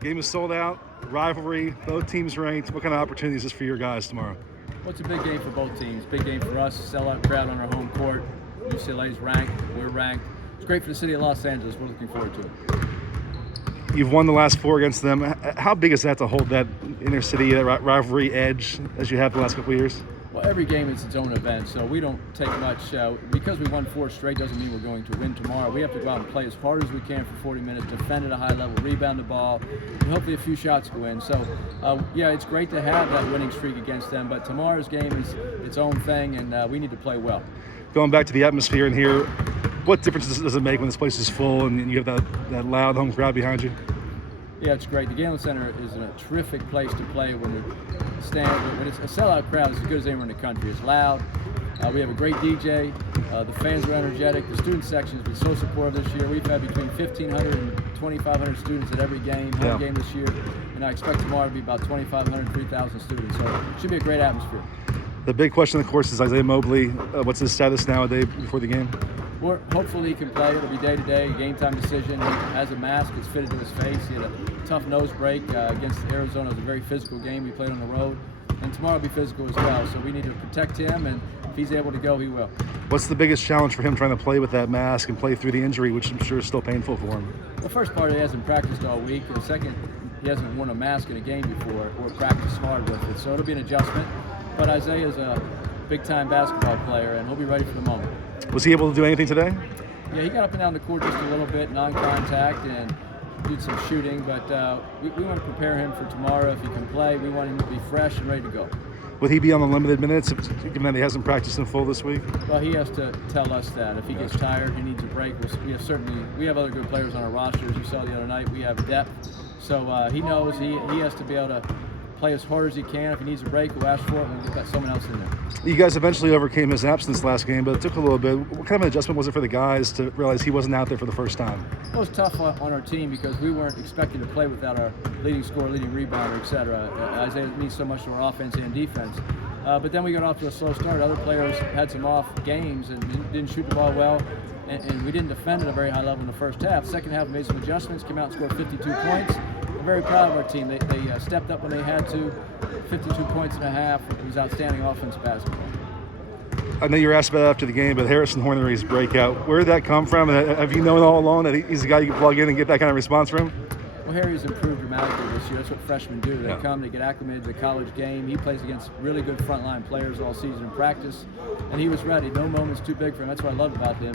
Game is sold out, rivalry, both teams ranked. What kind of opportunities is this for your guys tomorrow? Well, it's a big game for both teams. Big game for us, sellout crowd on our home court. UCLA's ranked, we're ranked. It's great for the city of Los Angeles. We're looking forward to it. You've won the last 4 against them. How big is that to hold that inner city, that rivalry edge as you have the last couple of years? Well, every game is its own event, so we don't take much. Because we won 4 straight doesn't mean we're going to win tomorrow. We have to go out and play as hard as we can for 40 minutes, defend at a high level, rebound the ball, and hopefully a few shots go in. So, yeah, it's great to have that winning streak against them, but tomorrow's game is its own thing, and we need to play well. Going back to the atmosphere in here, what difference does it make when this place is full and you have that loud home crowd behind you? Yeah, it's great. The Galen Center is a terrific place to play when it's a sellout crowd. It's as good as anywhere in the country. It's loud. We have a great DJ. The fans are energetic. The student section has been so supportive this year. We've had between 1,500 and 2,500 students at every game, home game this year, and I expect tomorrow to be about 2,500, 3,000 students. So it should be a great atmosphere. The big question, of course, is Isaiah Mobley. What's his status now a day before the game? Well, hopefully he can play. It'll be day-to-day, game-time decision. He has a mask. It's fitted to his face. He had a tough nose break against Arizona. It was a very physical game. We played on the road. And tomorrow will be physical as well. So we need to protect him, and if he's able to go, he will. What's the biggest challenge for him trying to play with that mask and play through the injury, which I'm sure is still painful for him? The first part, he hasn't practiced all week. And the second, he hasn't worn a mask in a game before or practiced hard with it. So it'll be an adjustment. But Isaiah's a big-time basketball player, and he'll be ready for the moment. Was he able to do anything today? Yeah, he got up and down the court just a little bit, non-contact, and did some shooting, but we want to prepare him for tomorrow. If he can play, we want him to be fresh and ready to go. Would he be on the limited minutes, given that he hasn't practiced in full this week? Well, he has to tell us that. If he gets tired, he needs a break. We have other good players on our roster. As you saw the other night, we have depth. So he knows he has to be able to play as hard as he can. If he needs a break, we'll ask for it, and we'll get someone else in there. You guys eventually overcame his absence last game, but it took a little bit. What kind of an adjustment was it for the guys to realize he wasn't out there for the first time? It was tough on our team because we weren't expecting to play without our leading scorer, leading rebounder, etc. Isaiah means so much to our offense and defense. But then we got off to a slow start. Other players had some off games and didn't shoot the ball well, and we didn't defend at a very high level in the first half. Second half, we made some adjustments, came out and scored 52 points. I'm very proud of our team. They stepped up when they had to. 52 points and a half. It was outstanding offense basketball. I know you were asked about it after the game, but Harrison Hornery's breakout, where did that come from? Have you known all along that he's the guy you can plug in and get that kind of response from? Well, Harry's improved dramatically this year. That's what freshmen do. They come, they get acclimated to the college game. He plays against really good frontline players all season in practice, and he was ready. No moment's too big for him. That's what I love about him.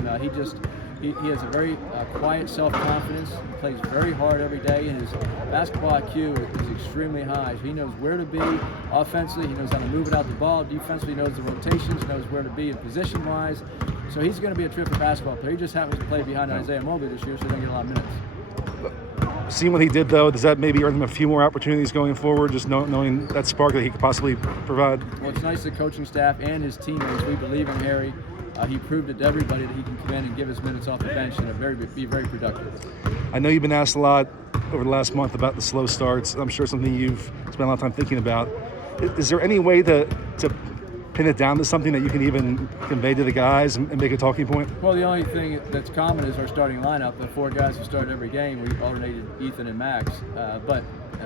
He has a very quiet self-confidence. He plays very hard every day, and his basketball IQ is extremely high. So he knows where to be offensively. He knows how to move it out the ball. Defensively, he knows the rotations, knows where to be in position-wise. So he's going to be a terrific basketball player. He just happens to play behind Isaiah Mobley this year, so he's going to get a lot of minutes. Seeing what he did, though, does that maybe earn him a few more opportunities going forward, just knowing that spark that he could possibly provide? Well, it's nice the coaching staff and his teammates. We believe in Harry. He proved it to everybody that he can come in and give his minutes off the bench and be very productive. I know you've been asked a lot over the last month about the slow starts. I'm sure something you've spent a lot of time thinking about. Is there any way to pin it down to something that you can even convey to the guys and make a talking point? Well, the only thing that's common is our starting lineup. The 4 guys who start every game, we alternated Ethan and Max. But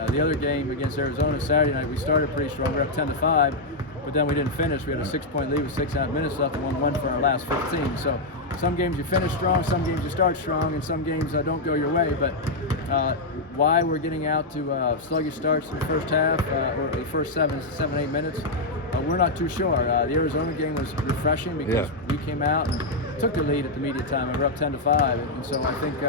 the other game against Arizona Saturday night, we started pretty strong. We were up 10-5. But then we didn't finish. We had a 6-point lead with 6.5 minutes left and won 1 for our last 15. So some games you finish strong, some games you start strong, and some games don't go your way. But why we're getting out to sluggish starts in the first half or the first 7-8 minutes, we're not too sure. The Arizona game was refreshing because we came out and took the lead at the media time, and we're up 10-5. And so I think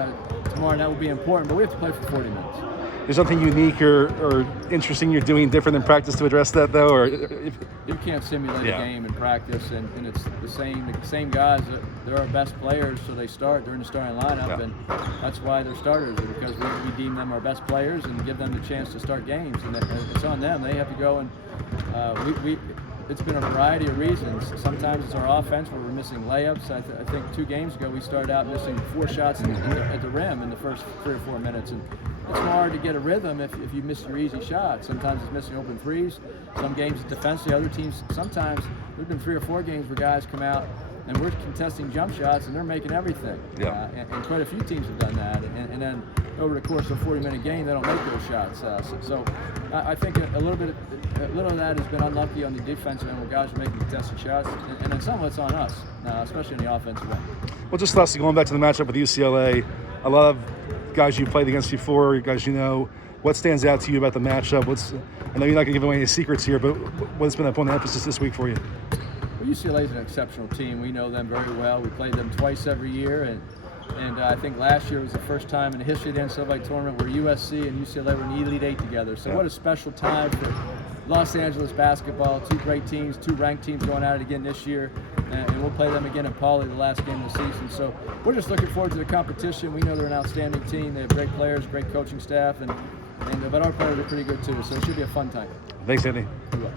tomorrow night will be important, but we have to play for 40 minutes. There's something unique or interesting you're doing different in practice to address that, though? Or you can't simulate a game in practice, and it's the same guys. They're our best players, so they're in the starting lineup, and that's why they're starters, because we deem them our best players and give them the chance to start games, and it's on them. They have to go, and it's been a variety of reasons. Sometimes it's our offense where we're missing layups. I think 2 games ago we started out missing 4 shots at the rim in the first 3 or 4 minutes, and it's hard to get a rhythm if you miss your easy shots. Sometimes it's missing open threes. Some games it's defensively. Other teams, sometimes there's been 3 or 4 games where guys come out and we're contesting jump shots and they're making everything. And quite a few teams have done that. And then over the course of a 40-minute game, they don't make those shots. So I think a little of that has been unlucky on the defensive end where guys are making contested shots, and then some of it's on us, especially in the offensive end. Well, just lastly, going back to the matchup with UCLA, a lot of guys you've played against before, guys you know, what stands out to you about the matchup? I know you're not going to give away any secrets here, but what's been a point of emphasis this week for you? Well, UCLA is an exceptional team. We know them very well. We play them twice every year, and I think last year was the first time in the history of the NCAA tournament where USC and UCLA were in the Elite Eight together. So what a special time for Los Angeles basketball. Two great teams, two ranked teams going at it again this year, and we'll play them again in Pauley the last game of the season. So we're just looking forward to the competition. We know they're an outstanding team. They have great players, great coaching staff, but our players are pretty good too. So it should be a fun time. Thanks, Andy. Good luck.